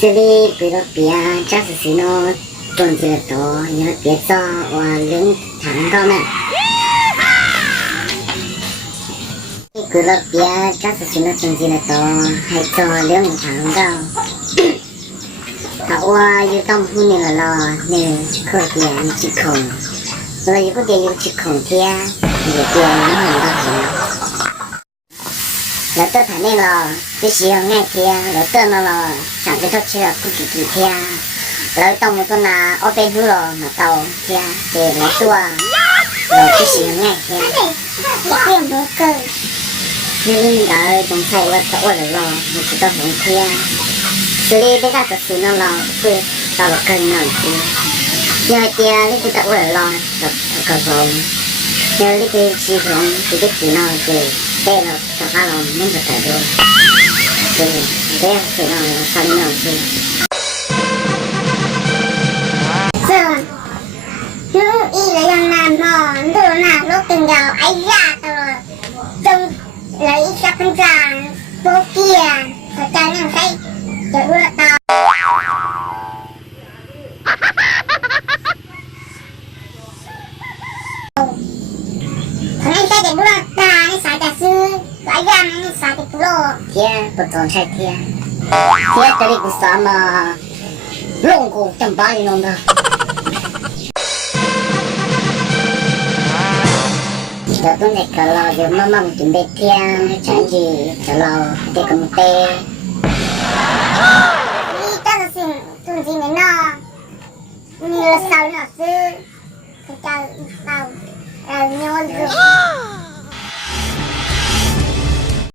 这里背了边，这是谁呢？种子的多，你们别找我领糖糕呢。背了边，这是谁呢？种子的多，还找领糖糕。他我有当铺你了咯，你可点去空，我有个点有去空天，你点你很多钱。เราเตอร์ถ่ายนี่เราจะเชียงง่ายเทียเราเตอร์นั่นเราสั่งจะทดเชื่อผู้กี่เทียเราต้องมีตัวนาเอาไปดูเรามาเตาเทียเดี๋ยวเราตัวเราจะเชียงง่ายเทียเทียมดูเกินนี่เราต้องใช้ว่าตัวเราไม่ใช่ตัวของเทียตัวนี้ได้ก็คือนั่นเราคือตัวเราเกินหน่อยเทียยังเทียนี่คือตัวเราแบบกระโปรงยังนี่คือชีวิตของที่ได้กินเราคือแต่เราสภาพเราไม่เหมือนกันด้วยคือเรื่องคือเราทำเราคือซึ่งลูกอีและยังนานนอนดูหน้าลูกตึงยาวไอ้ยาตลอดจงไหลสักพันจางโบเกียหัวใจยังใส่จะเลือดตาคนนี้ใส่จะเลือดตาในสายจะซื้อหลายอย่างในสายจะโลกเทียปตองใช่เทียตัวนี้กูสามารถลงกูจำบ้านนนท์เราต้องเด็กกับเราเดี๋ยวมามั่งกินเด็กเที่ยงฉันจีกับเราเด็กกับเต้นี่เจ้าสิ่งตุนจีนเนาะมีเราเสาเนาะซื้อเจ้าเสาเราโยน